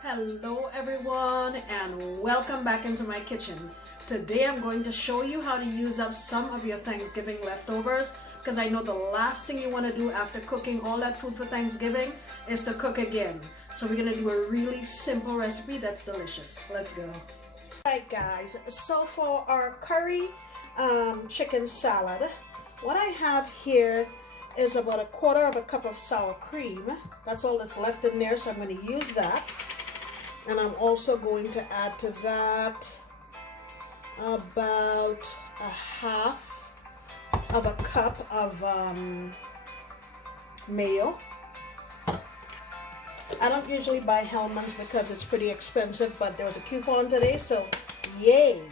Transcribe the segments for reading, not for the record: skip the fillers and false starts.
Hello everyone and welcome back into my kitchen. Today I'm going to show you how to use up some of your Thanksgiving leftovers, because I know the last thing you want to do after cooking all that food for Thanksgiving is to cook again. So we're going to do a really simple recipe that's delicious. Let's go. Alright guys, so for our curry chicken salad, what I have here is about 1/4 cup of sour cream. That's all that's left in there, so I'm going to use that. And I'm also going to add to that about 1/2 cup of mayo. I don't usually buy Hellmann's because it's pretty expensive, but there was a coupon today, so yay!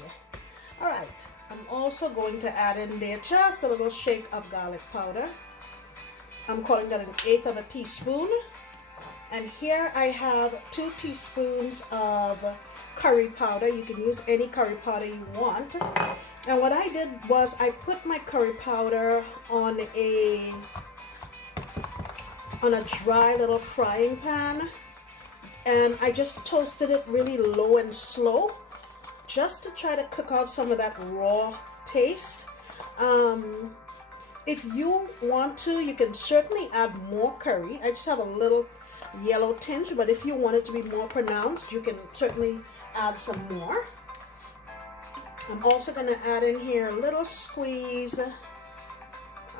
Alright, I'm also going to add in there just a little shake of garlic powder. I'm calling that 1/8 teaspoon. And here I have 2 teaspoons of curry powder. You can use any curry powder you want. And what I did was I put my curry powder on a dry little frying pan, and I just toasted it really low and slow just to try to cook out some of that raw taste. If you want to, you can certainly add more curry. I just have a little yellow tinge, but if you want it to be more pronounced, you can certainly add some more. I'm also going to add in here a little squeeze.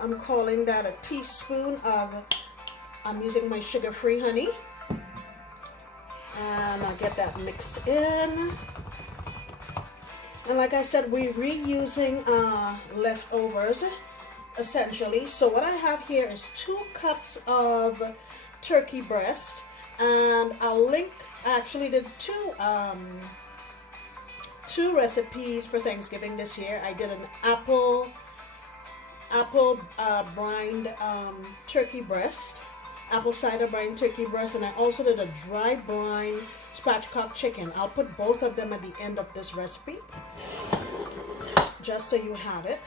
I'm calling that 1 teaspoon of, I'm using my sugar-free honey, and I'll get that mixed in. And like I said, we're reusing leftovers essentially. So what I have here is 2 cups of turkey breast, and I'll link, I actually did two recipes for Thanksgiving this year. I did an apple brined turkey breast, apple cider brined turkey breast, and I also did a dry brine spatchcock chicken. I'll put both of them at the end of this recipe just so you have it.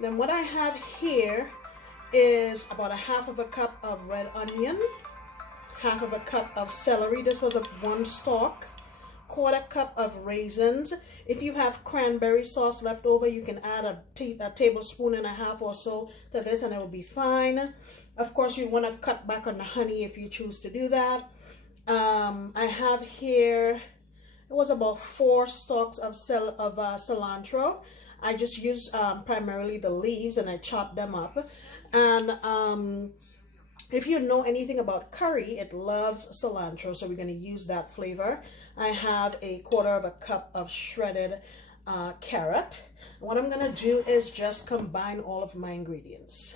Then what I have here is about 1/2 cup of red onion, 1/2 cup of celery. This was a 1 stalk, 1/4 cup of raisins. If you have cranberry sauce left over, you can add a tablespoon and a half or so to this, and it will be fine. Of course, you want to cut back on the honey if you choose to do that. I have here, it was about 4 stalks of cilantro. I just used primarily the leaves, and I chopped them up. And if you know anything about curry, it loves cilantro, so we're going to use that flavor. I have 1/4 cup of shredded carrot. What I'm going to do is just combine all of my ingredients.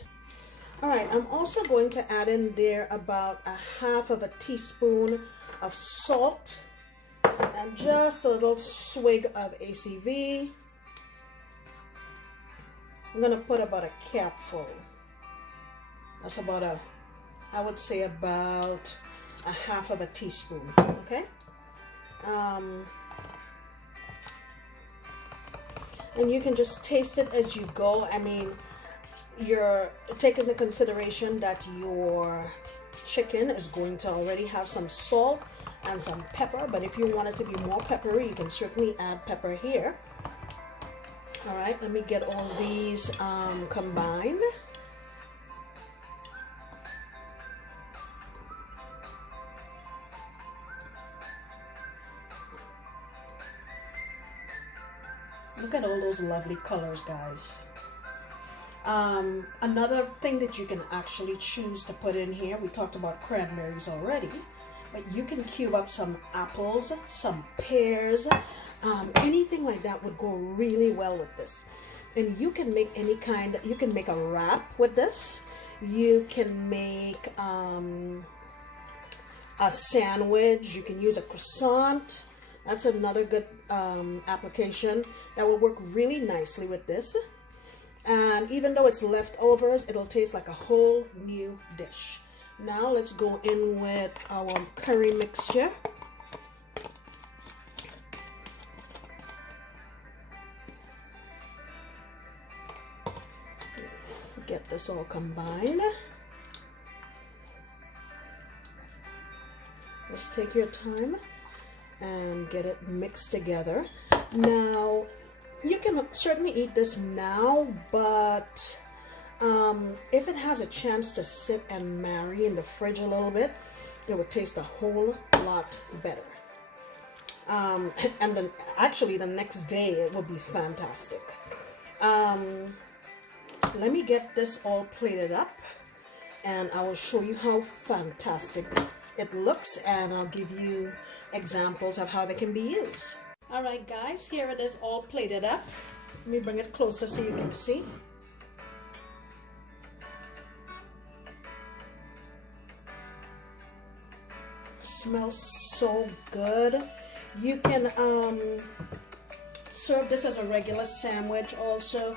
All right, I'm also going to add in there about 1/2 teaspoon of salt and just a little swig of ACV. I'm going to put about a capful. That's about I would say about 1/2 teaspoon, okay? And you can just taste it as you go. I mean, you're taking into consideration that your chicken is going to already have some salt and some pepper, but if you want it to be more peppery, you can certainly add pepper here. All right, let me get all these combined. Look at all those lovely colors, guys. Another thing that you can actually choose to put in here, we talked about cranberries already, but you can cube up some apples, some pears, anything like that would go really well with this. And you can make you can make a wrap with this. You can make a sandwich. You can use a croissant. That's another good application that will work really nicely with this. And even though it's leftovers, it'll taste like a whole new dish. Now let's go in with our curry mixture. Get this all combined. Just take your time. and get it mixed together. Now, you can certainly eat this now, but if it has a chance to sit and marry in the fridge a little bit, it would taste a whole lot better. And then actually the next day it would be fantastic. Let me get this all plated up and I will show you how fantastic it looks, and I'll give you examples of how they can be used. Alright guys, here it is all plated up. Let me bring it closer so you can see. Smells so good. You can serve this as a regular sandwich also.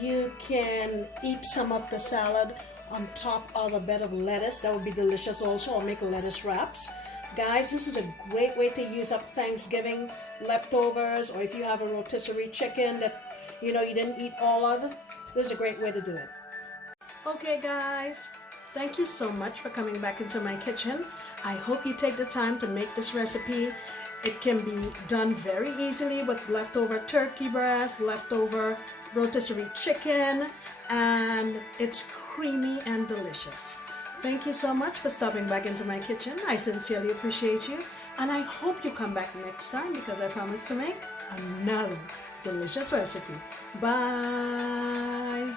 You can eat some of the salad on top of a bed of lettuce. That would be delicious also, or make lettuce wraps. Guys, this is a great way to use up Thanksgiving leftovers, or if you have a rotisserie chicken that you didn't eat all of. This is a great way to do it. Okay guys, thank you so much for coming back into my kitchen. I hope you take the time to make this recipe. It can be done very easily with leftover turkey breast, leftover rotisserie chicken, and it's creamy and delicious. Thank you so much for stopping back into my kitchen. I sincerely appreciate you, and I hope you come back next time because I promise to make another delicious recipe. Bye!